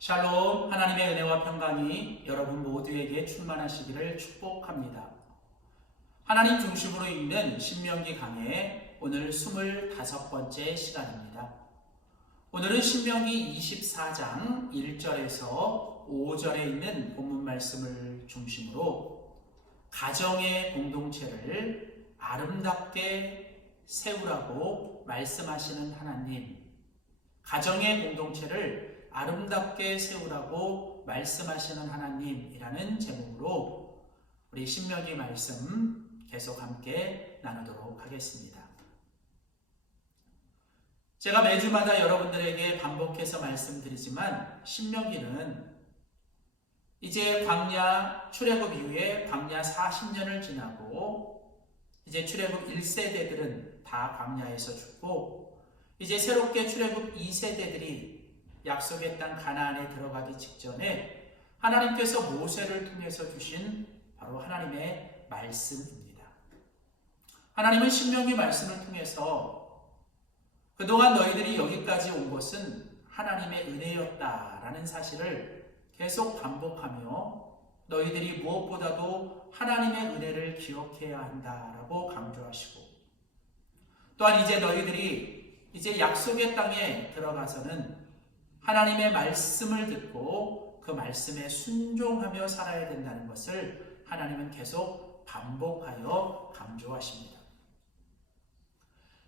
샬롬, 하나님의 은혜와 평강이 여러분 모두에게 충만하시기를 축복합니다. 하나님 중심으로 읽는 신명기 강해 오늘 25번째 시간입니다. 오늘은 신명기 24장 1절에서 5절에 있는 본문 말씀을 중심으로 가정의 공동체를 아름답게 세우라고 말씀하시는 하나님, 가정의 공동체를 아름답게 세우라고 말씀하시는 하나님이라는 제목으로 우리 신명기 말씀 계속 함께 나누도록 하겠습니다. 제가 매주마다 여러분들에게 반복해서 말씀드리지만 신명기는 이제 광야 출애굽 이후에 광야 40년을 지나고 이제 출애굽 1세대들은 다 광야에서 죽고 이제 새롭게 출애굽 2세대들이 약속의 땅 가나안에 들어가기 직전에 하나님께서 모세를 통해서 주신 바로 하나님의 말씀입니다. 하나님은 신명기 말씀을 통해서 그동안 너희들이 여기까지 온 것은 하나님의 은혜였다라는 사실을 계속 반복하며 너희들이 무엇보다도 하나님의 은혜를 기억해야 한다라고 강조하시고 또한 이제 너희들이 이제 약속의 땅에 들어가서는 하나님의 말씀을 듣고 그 말씀에 순종하며 살아야 된다는 것을 하나님은 계속 반복하여 강조하십니다.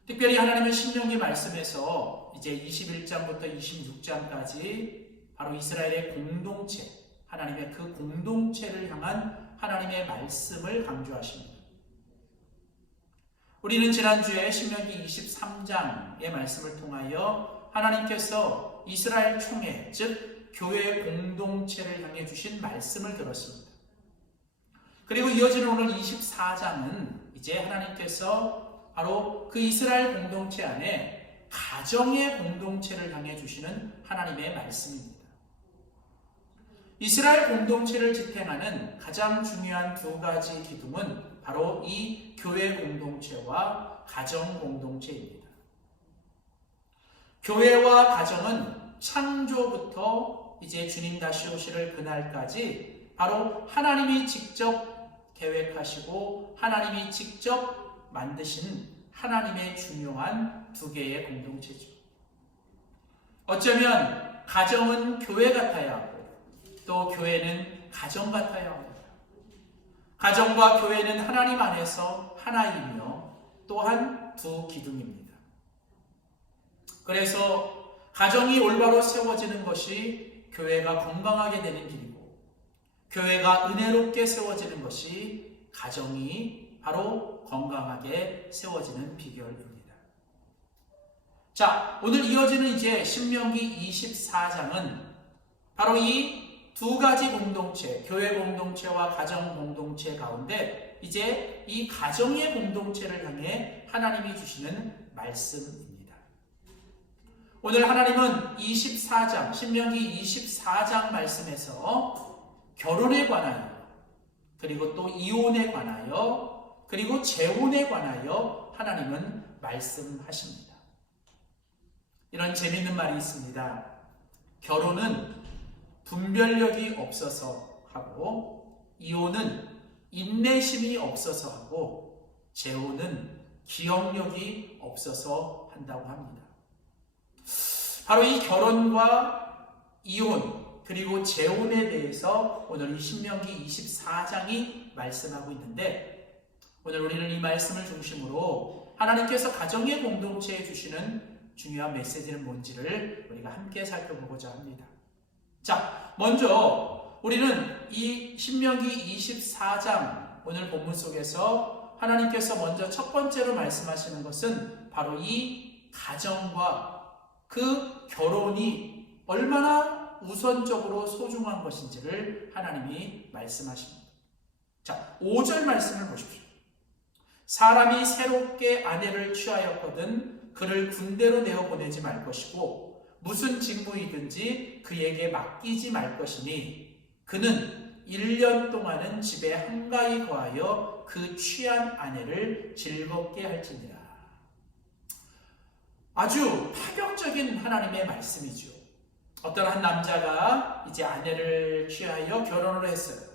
특별히 하나님은 신명기 말씀에서 이제 21장부터 26장까지 바로 이스라엘의 공동체, 하나님의 그 공동체를 향한 하나님의 말씀을 강조하십니다. 우리는 지난주에 신명기 23장의 말씀을 통하여 하나님께서 이스라엘 총회, 즉 교회 공동체를 향해 주신 말씀을 들었습니다. 그리고 이어지는 오늘 24장은 이제 하나님께서 바로 그 이스라엘 공동체 안에 가정의 공동체를 향해 주시는 하나님의 말씀입니다. 이스라엘 공동체를 지탱하는 가장 중요한 두 가지 기둥은 바로 이 교회 공동체와 가정 공동체입니다. 교회와 가정은 창조부터 이제 주님 다시 오실 그날까지 바로 하나님이 직접 계획하시고 하나님이 직접 만드신 하나님의 중요한 두 개의 공동체죠. 어쩌면 가정은 교회 같아야 하고 또 교회는 가정 같아야 합니다. 가정과 교회는 하나님 안에서 하나이며 또한 두 기둥입니다. 그래서 가정이 올바로 세워지는 것이 교회가 건강하게 되는 길이고 교회가 은혜롭게 세워지는 것이 가정이 바로 건강하게 세워지는 비결입니다. 자, 오늘 이어지는 이제 신명기 24장은 바로 이 두 가지 공동체, 교회 공동체와 가정 공동체 가운데 이제 이 가정의 공동체를 향해 하나님이 주시는 말씀입니다. 오늘 하나님은 24장, 신명기 24장 말씀에서 결혼에 관하여 그리고 또 이혼에 관하여 그리고 재혼에 관하여 하나님은 말씀하십니다. 이런 재미있는 말이 있습니다. 결혼은 분별력이 없어서 하고 이혼은 인내심이 없어서 하고 재혼은 기억력이 없어서 한다고 합니다. 바로 이 결혼과 이혼 그리고 재혼에 대해서 오늘 이 신명기 24장이 말씀하고 있는데 오늘 우리는 이 말씀을 중심으로 하나님께서 가정의 공동체에 주시는 중요한 메시지는 뭔지를 우리가 함께 살펴보고자 합니다. 자, 먼저 우리는 이 신명기 24장 오늘 본문 속에서 하나님께서 먼저 첫 번째로 말씀하시는 것은 바로 이 가정과 그 결혼이 얼마나 우선적으로 소중한 것인지를 하나님이 말씀하십니다. 자, 5절 말씀을 보십시오. 사람이 새롭게 아내를 취하였거든 그를 군대로 내어보내지 말 것이고 무슨 직무이든지 그에게 맡기지 말 것이니 그는 1년 동안은 집에 한가히 거하여 그 취한 아내를 즐겁게 할지니라. 아주 파격적인 하나님의 말씀이죠. 어떤 한 남자가 이제 아내를 취하여 결혼을 했어요.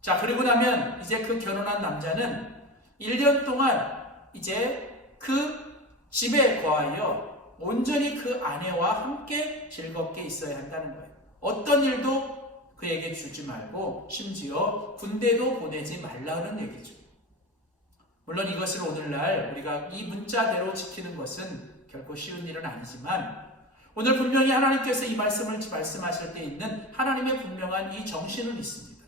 자, 그리고 나면 이제 그 결혼한 남자는 1년 동안 이제 그 집에 거하여 온전히 그 아내와 함께 즐겁게 있어야 한다는 거예요. 어떤 일도 그에게 주지 말고 심지어 군대도 보내지 말라는 얘기죠. 물론 이것을 오늘날 우리가 이 문자대로 지키는 것은 결코 쉬운 일은 아니지만 오늘 분명히 하나님께서 이 말씀을 말씀하실 때 있는 하나님의 분명한 이 정신은 있습니다.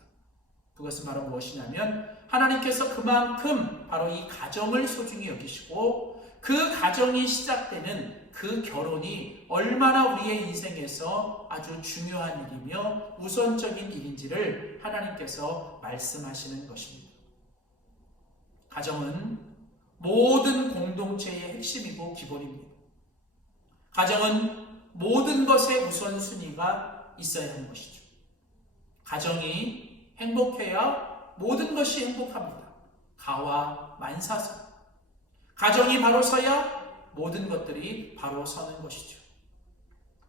그것은 바로 무엇이냐면 하나님께서 그만큼 바로 이 가정을 소중히 여기시고 그 가정이 시작되는 그 결혼이 얼마나 우리의 인생에서 아주 중요한 일이며 우선적인 일인지를 하나님께서 말씀하시는 것입니다. 가정은 모든 공동체의 핵심이고 기본입니다. 가정은 모든 것의 우선순위가 있어야 하는 것이죠. 가정이 행복해야 모든 것이 행복합니다. 가와 만사서. 가정이 바로 서야 모든 것들이 바로 서는 것이죠.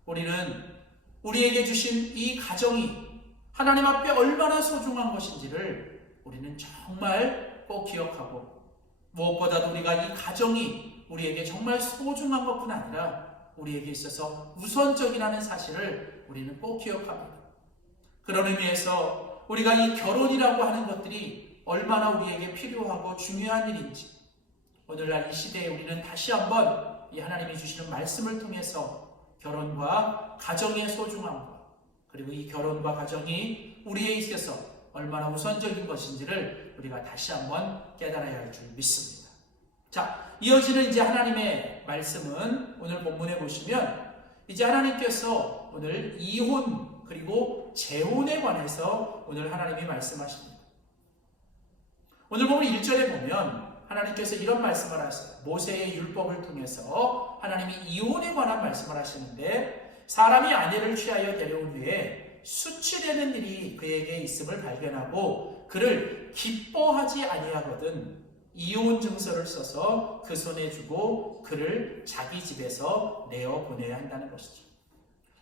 우리는 우리에게 주신 이 가정이 하나님 앞에 얼마나 소중한 것인지를 우리는 정말 꼭 기억하고 무엇보다도 우리가 이 가정이 우리에게 정말 소중한 것뿐 아니라 우리에게 있어서 우선적이라는 사실을 우리는 꼭 기억합니다. 그런 의미에서 우리가 이 결혼이라고 하는 것들이 얼마나 우리에게 필요하고 중요한 일인지 오늘날 이 시대에 우리는 다시 한번 이 하나님이 주시는 말씀을 통해서 결혼과 가정의 소중함과 그리고 이 결혼과 가정이 우리에 있어서 얼마나 우선적인 것인지를 우리가 다시 한번 깨달아야 할 줄 믿습니다. 자, 이어지는 이제 하나님의 말씀은 오늘 본문에 보시면 이제 하나님께서 오늘 이혼 그리고 재혼에 관해서 오늘 하나님이 말씀하십니다. 오늘 보면 1절에 보면 하나님께서 이런 말씀을 하세요. 모세의 율법을 통해서 하나님이 이혼에 관한 말씀을 하시는데 사람이 아내를 취하여 데려온 후에 수치되는 일이 그에게 있음을 발견하고 그를 기뻐하지 아니하거든 이혼 증서를 써서 그 손에 주고 그를 자기 집에서 내어 보내야 한다는 것이죠.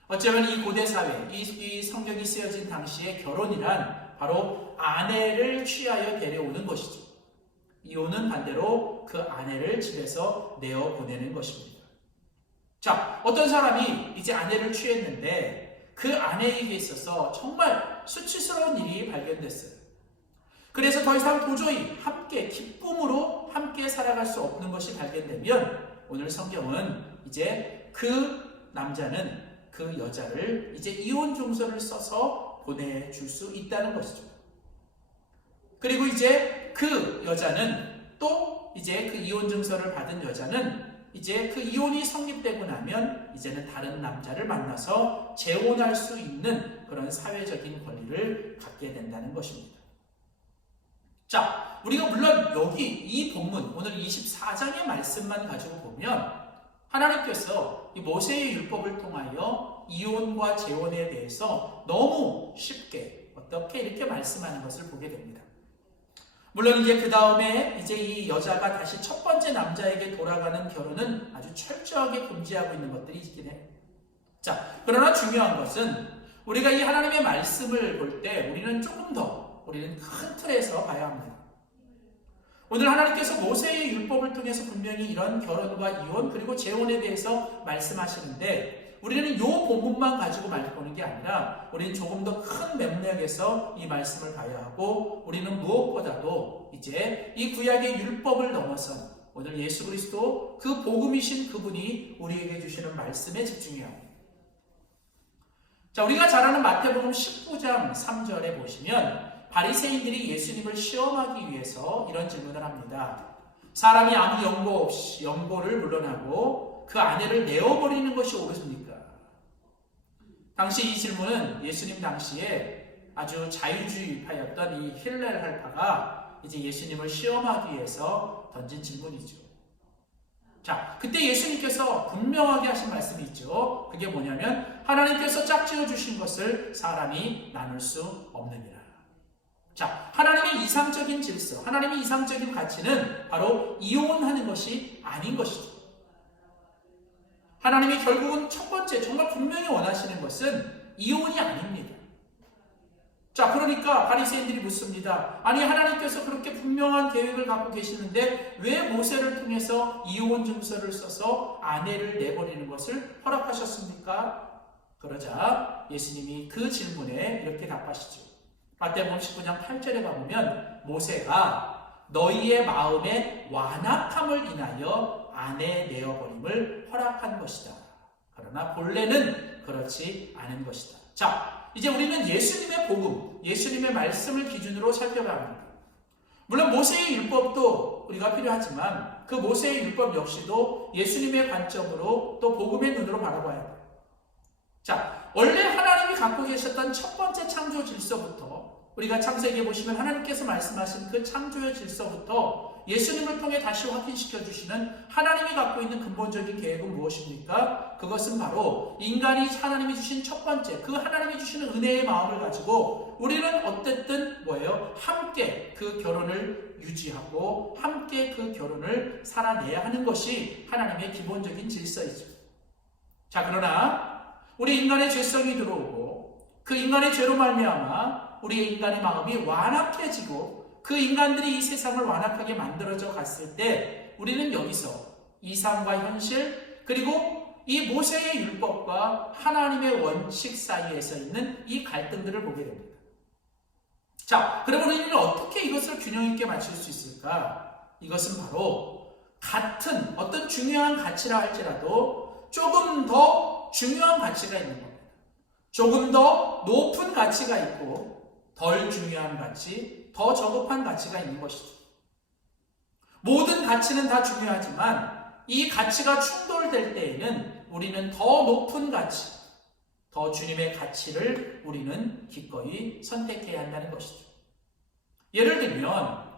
어쩌면 이 고대 사회, 이 성경이 쓰여진 당시의 결혼이란 바로 아내를 취하여 데려오는 것이죠. 이혼은 반대로 그 아내를 집에서 내어 보내는 것입니다. 자, 어떤 사람이 이제 아내를 취했는데 그 아내에게 있어서 정말 수치스러운 일이 발견됐어요. 그래서 더 이상 도저히 함께 기쁨으로 함께 살아갈 수 없는 것이 발견되면 오늘 성경은 이제 그 남자는 그 여자를 이제 이혼 증서를 써서 보내줄 수 있다는 것이죠. 그리고 이제 그 여자는 또 이제 그 이혼 증서를 받은 여자는 이제 그 이혼이 성립되고 나면 이제는 다른 남자를 만나서 재혼할 수 있는 그런 사회적인 권리를 갖게 된다는 것입니다. 자, 우리가 물론 여기 이 본문 오늘 24장의 말씀만 가지고 보면 하나님께서 이 모세의 율법을 통하여 이혼과 재혼에 대해서 너무 쉽게 어떻게 이렇게 말씀하는 것을 보게 됩니다. 물론 이제 그 다음에 이제 이 여자가 다시 첫 번째 남자에게 돌아가는 결혼은 아주 철저하게 금지하고 있는 것들이 있긴 해요. 자, 그러나 중요한 것은 우리가 이 하나님의 말씀을 볼 때 우리는 조금 더 우리는 큰 틀에서 봐야 합니다. 오늘 하나님께서 모세의 율법을 통해서 분명히 이런 결혼과 이혼 그리고 재혼에 대해서 말씀하시는데 우리는 이 본문만 가지고 보는 게 아니라 우리는 조금 더 큰 맥락에서 이 말씀을 봐야 하고 우리는 무엇보다도 이제 이 구약의 율법을 넘어선 오늘 예수 그리스도 그 복음이신 그분이 우리에게 주시는 말씀에 집중해야 합니다. 자, 우리가 잘 아는 마태복음 19장 3절에 보시면 바리새인들이 예수님을 시험하기 위해서 이런 질문을 합니다. 사람이 아무 연고 없이 연고를 물러나고 그 아내를 내어버리는 것이 옳습니까? 당시 이 질문은 예수님 당시에 아주 자유주의파였던 이 힐렐 할파가 이제 예수님을 시험하기 위해서 던진 질문이죠. 자, 그때 예수님께서 분명하게 하신 말씀이 있죠. 그게 뭐냐면 하나님께서 짝지어 주신 것을 사람이 나눌 수 없느니라. 자, 하나님의 이상적인 질서, 하나님의 이상적인 가치는 바로 이혼하는 것이 아닌 것이죠. 하나님이 결국은 첫 번째 정말 분명히 원하시는 것은 이혼이 아닙니다. 자, 그러니까 바리새인들이 묻습니다. 아니, 하나님께서 그렇게 분명한 계획을 갖고 계시는데 왜 모세를 통해서 이혼 증서를 써서 아내를 내버리는 것을 허락하셨습니까? 그러자 예수님이 그 질문에 이렇게 답하시죠. 마태복음 19장 8절에 가보면 모세가 너희의 마음의 완악함을 인하여 아내 내어버림을 허락한 것이다. 그러나 본래는 그렇지 않은 것이다. 자, 이제 우리는 예수님의 복음, 예수님의 말씀을 기준으로 살펴봐야 합니다. 물론 모세의 율법도 우리가 필요하지만 그 모세의 율법 역시도 예수님의 관점으로 또 복음의 눈으로 바라봐야 돼요. 자, 원래 하나님이 갖고 계셨던 첫 번째 창조 질서부터 우리가 창세기에 보시면 하나님께서 말씀하신 그 창조의 질서부터 예수님을 통해 다시 확인시켜 주시는 하나님이 갖고 있는 근본적인 계획은 무엇입니까? 그것은 바로 인간이 하나님이 주신 첫 번째 그 하나님이 주시는 은혜의 마음을 가지고 우리는 어쨌든 뭐예요? 함께 그 결혼을 유지하고 함께 그 결혼을 살아내야 하는 것이 하나님의 기본적인 질서이죠. 자, 그러나 우리 인간의 죄성이 들어오고 그 인간의 죄로 말미암아 우리의 인간의 마음이 완악해지고 그 인간들이 이 세상을 완악하게 만들어져 갔을 때 우리는 여기서 이상과 현실 그리고 이 모세의 율법과 하나님의 원칙 사이에서 있는 이 갈등들을 보게 됩니다. 자, 그러면 우리는 어떻게 이것을 균형 있게 맞출 수 있을까? 이것은 바로 같은 어떤 중요한 가치라 할지라도 조금 더 중요한 가치가 있는 겁니다. 조금 더 높은 가치가 있고 덜 중요한 가치, 더 저급한 가치가 있는 것이죠. 모든 가치는 다 중요하지만 이 가치가 충돌될 때에는 우리는 더 높은 가치, 더 주님의 가치를 우리는 기꺼이 선택해야 한다는 것이죠. 예를 들면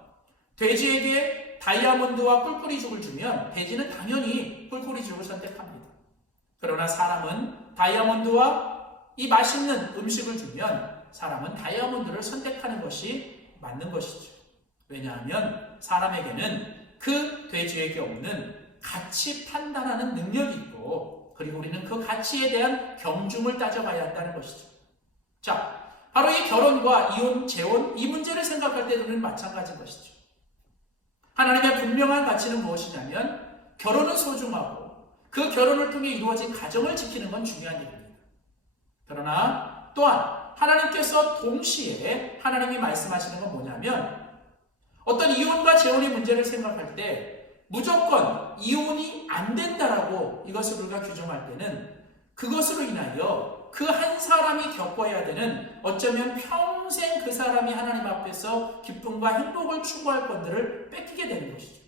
돼지에게 다이아몬드와 꿀꿀이죽을 주면 돼지는 당연히 꿀꿀이죽을 선택합니다. 그러나 사람은 다이아몬드와 이 맛있는 음식을 주면 사람은 다이아몬드를 선택하는 것이 맞는 것이죠. 왜냐하면 사람에게는 그 돼지에게 없는 가치 판단하는 능력이 있고 그리고 우리는 그 가치에 대한 경중을 따져봐야 한다는 것이죠. 자, 바로 이 결혼과 이혼, 재혼 이 문제를 생각할 때도 우리는 마찬가지인 것이죠. 하나님의 분명한 가치는 무엇이냐면 결혼은 소중하고 그 결혼을 통해 이루어진 가정을 지키는 건 중요한 일입니다. 그러나 또한 하나님께서 동시에 하나님이 말씀하시는 건 뭐냐면 어떤 이혼과 재혼의 문제를 생각할 때 무조건 이혼이 안 된다라고 이것을 우리가 규정할 때는 그것으로 인하여 그 한 사람이 겪어야 되는 어쩌면 평생 그 사람이 하나님 앞에서 기쁨과 행복을 추구할 것들을 뺏기게 되는 것이죠.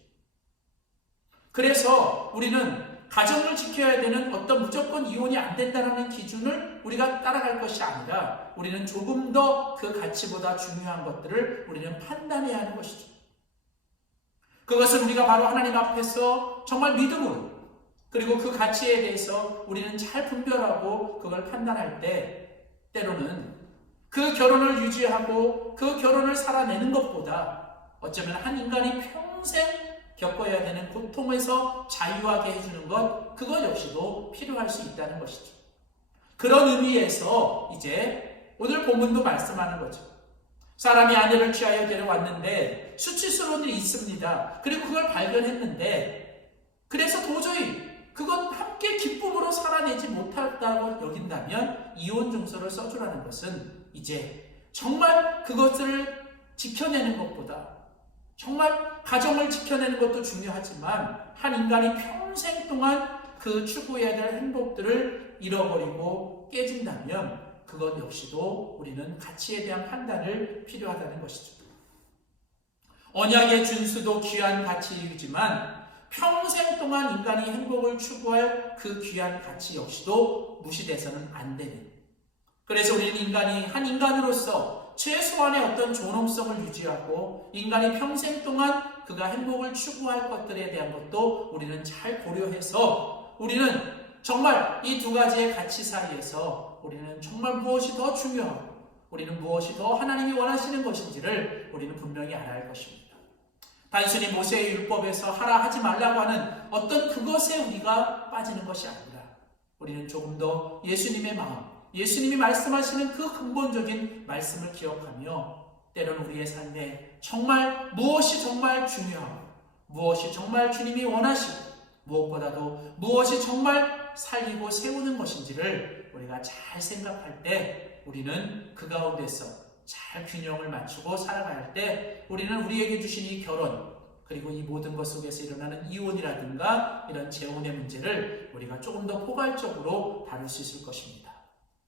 그래서 우리는 가정을 지켜야 되는 어떤 무조건 이혼이 안 된다는 기준을 우리가 따라갈 것이 아니라 우리는 조금 더 그 가치보다 중요한 것들을 우리는 판단해야 하는 것이죠. 그것은 우리가 바로 하나님 앞에서 정말 믿음으로 그리고 그 가치에 대해서 우리는 잘 분별하고 그걸 판단할 때 때로는 그 결혼을 유지하고 그 결혼을 살아내는 것보다 어쩌면 한 인간이 평생 겪어야 되는 고통에서 자유하게 해주는 것, 그것 역시도 필요할 수 있다는 것이죠. 그런 의미에서 이제 오늘 본문도 말씀하는 거죠. 사람이 아내를 취하여 데려왔는데 수치스러운 일이 있습니다. 그리고 그걸 발견했는데 그래서 도저히 그건 함께 기쁨으로 살아내지 못했다고 여긴다면 이혼 증서를 써주라는 것은 이제 정말 그것을 지켜내는 것보다 정말 가정을 지켜내는 것도 중요하지만 한 인간이 평생 동안 그 추구해야 될 행복들을 잃어버리고 깨진다면 그것 역시도 우리는 가치에 대한 판단을 필요하다는 것이죠. 언약의 준수도 귀한 가치이지만 평생 동안 인간이 행복을 추구할 그 귀한 가치 역시도 무시돼서는 안 되는. 그래서 우리는 인간이 한 인간으로서 최소한의 어떤 존엄성을 유지하고 인간이 평생 동안 그가 행복을 추구할 것들에 대한 것도 우리는 잘 고려해서 우리는 정말 이 두 가지의 가치 사이에서 우리는 정말 무엇이 더 중요하고 우리는 무엇이 더 하나님이 원하시는 것인지를 우리는 분명히 알아야 할 것입니다. 단순히 모세의 율법에서 하라 하지 말라고 하는 어떤 그것에 우리가 빠지는 것이 아니라 우리는 조금 더 예수님의 마음, 예수님이 말씀하시는 그 근본적인 말씀을 기억하며 때로는 우리의 삶에 정말 무엇이 정말 중요하고 무엇이 정말 주님이 원하시고 무엇보다도 무엇이 정말 살리고 세우는 것인지를 우리가 잘 생각할 때 우리는 그 가운데서 잘 균형을 맞추고 살아가야 할 때 우리는 우리에게 주신 이 결혼 그리고 이 모든 것 속에서 일어나는 이혼이라든가 이런 재혼의 문제를 우리가 조금 더 포괄적으로 다룰 수 있을 것입니다.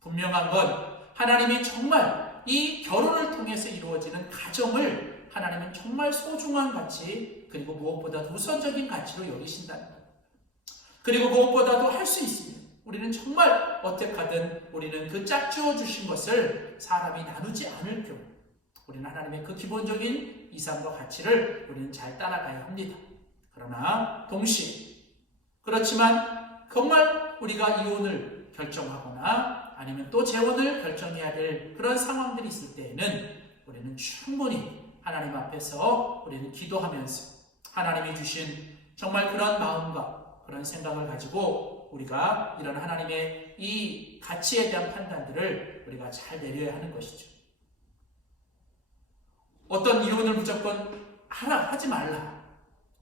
분명한 건 하나님이 정말 이 결혼을 통해서 이루어지는 가정을 하나님은 정말 소중한 가치 그리고 무엇보다도 우선적인 가치로 여기신다는 것. 그리고 무엇보다도 할 수 있습니다. 우리는 정말 어떻게 하든 우리는 그 짝지어 주신 것을 사람이 나누지 않을 경우 우리는 하나님의 그 기본적인 이상과 가치를 우리는 잘 따라가야 합니다. 그러나 동시에 그렇지만 정말 우리가 이혼을 결정하거나 아니면 또 재혼을 결정해야 될 그런 상황들이 있을 때에는 우리는 충분히 하나님 앞에서 우리는 기도하면서 하나님이 주신 정말 그런 마음과 그런 생각을 가지고 우리가 이런 하나님의 이 가치에 대한 판단들을 우리가 잘 내려야 하는 것이죠. 어떤 이혼을 무조건 하라 하지 말라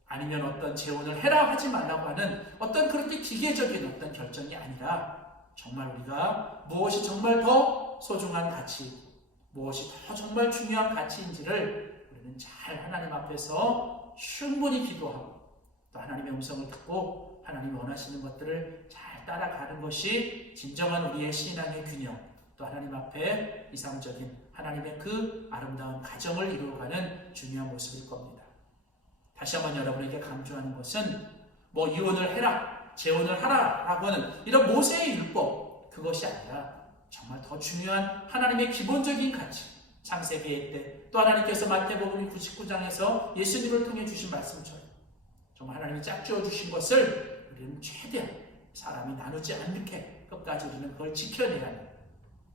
아니면 어떤 재혼을 해라 하지 말라고 하는 어떤 그렇게 기계적인 어떤 결정이 아니라 정말 우리가 무엇이 정말 더 소중한 가치 무엇이 더 정말 중요한 가치인지를 우리는 잘 하나님 앞에서 충분히 기도하고 또 하나님의 음성을 듣고 하나님이 원하시는 것들을 잘 따라가는 것이 진정한 우리의 신앙의 균형 또 하나님 앞에 이상적인 하나님의 그 아름다운 가정을 이루어가는 중요한 모습일 겁니다. 다시 한번 여러분에게 강조하는 것은 뭐 이혼을 해라, 재혼을 하라 라고 하는 이런 모세의 율법 그것이 아니라 정말 더 중요한 하나님의 기본적인 가치 창세기 때 또 하나님께서 마태복음 99장에서 예수님을 통해 주신 말씀처럼 정말 하나님이 짝지어 주신 것을 우리는 최대한 사람이 나누지 않게 끝까지 우리는 그걸 지켜내야 합니다.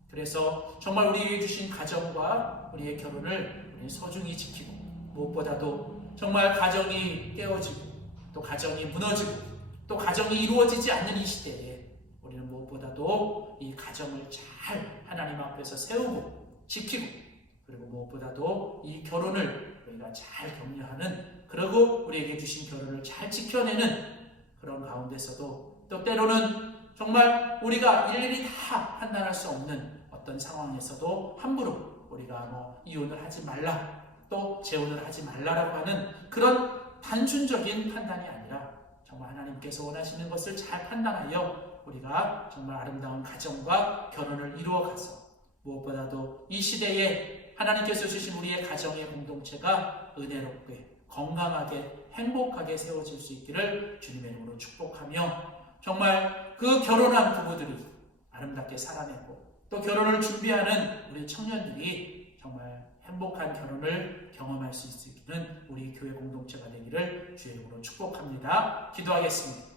그래서 정말 우리에게 주신 가정과 우리의 결혼을 우리는 소중히 지키고 무엇보다도 정말 가정이 깨어지고 또 가정이 무너지고 또 가정이 이루어지지 않는 이 시대에 우리는 무엇보다도 이 가정을 잘 하나님 앞에서 세우고 지키고 그리고 무엇보다도 이 결혼을 우리가 잘 격려하는 그리고 우리에게 주신 결혼을 잘 지켜내는 그런 가운데서도 또 때로는 정말 우리가 일일이 다 판단할 수 없는 어떤 상황에서도 함부로 우리가 뭐 이혼을 하지 말라 또 재혼을 하지 말라라고 하는 그런 단순적인 판단이 아니라 정말 하나님께서 원하시는 것을 잘 판단하여 우리가 정말 아름다운 가정과 결혼을 이루어가서 무엇보다도 이 시대에 하나님께서 주신 우리의 가정의 공동체가 은혜롭게 건강하게 행복하게 세워질 수 있기를 주님의 이름으로 축복하며 정말 그 결혼한 부부들이 아름답게 살아내고 또 결혼을 준비하는 우리 청년들이 정말 행복한 결혼을 경험할 수 있는 우리 교회 공동체가 되기를 주의 이름으로 축복합니다. 기도하겠습니다.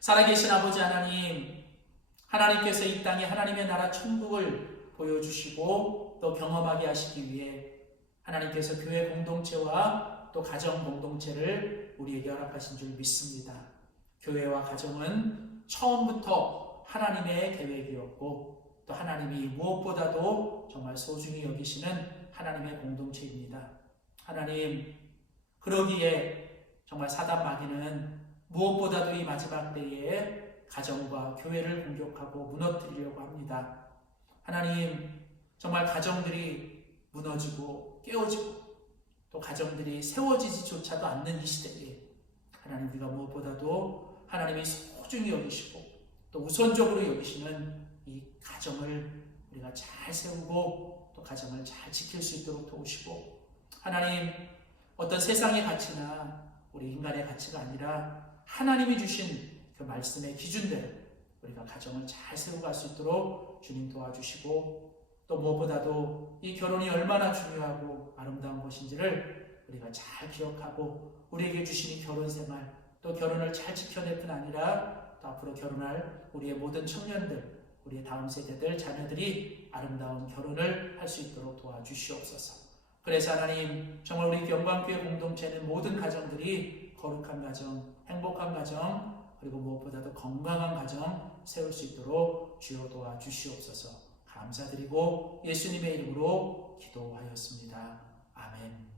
살아계신 아버지 하나님, 하나님께서 이 땅에 하나님의 나라 천국을 보여주시고 또 경험하게 하시기 위해 하나님께서 교회 공동체와 또 가정 공동체를 우리에게 허락하신 줄 믿습니다. 교회와 가정은 처음부터 하나님의 계획이었고 또 하나님이 무엇보다도 정말 소중히 여기시는 하나님의 공동체입니다. 하나님, 그러기에 정말 사단 마귀는 무엇보다도 이 마지막 때에 가정과 교회를 공격하고 무너뜨리려고 합니다. 하나님, 정말 가정들이 무너지고 깨어지고 또 가정들이 세워지지조차도 않는 이 시대에 하나님 우리가 무엇보다도 하나님이 소중히 여기시고 또 우선적으로 여기시는 이 가정을 우리가 잘 세우고 또 가정을 잘 지킬 수 있도록 도우시고 하나님 어떤 세상의 가치나 우리 인간의 가치가 아니라 하나님이 주신 그 말씀의 기준대로 우리가 가정을 잘 세워갈 수 있도록 주님 도와주시고 또 무엇보다도 이 결혼이 얼마나 중요하고 아름다운 것인지를 우리가 잘 기억하고 우리에게 주신 이 결혼 생활 또 결혼을 잘 지켜낼 뿐 아니라 또 앞으로 결혼할 우리의 모든 청년들 우리의 다음 세대들 자녀들이 아름다운 결혼을 할 수 있도록 도와주시옵소서. 그래서 하나님 정말 우리 영광교회 공동체는 모든 가정들이 거룩한 가정, 행복한 가정, 그리고 무엇보다도 건강한 가정 세울 수 있도록 주여 도와주시옵소서. 감사드리고 예수님의 이름으로 기도하였습니다. 아멘.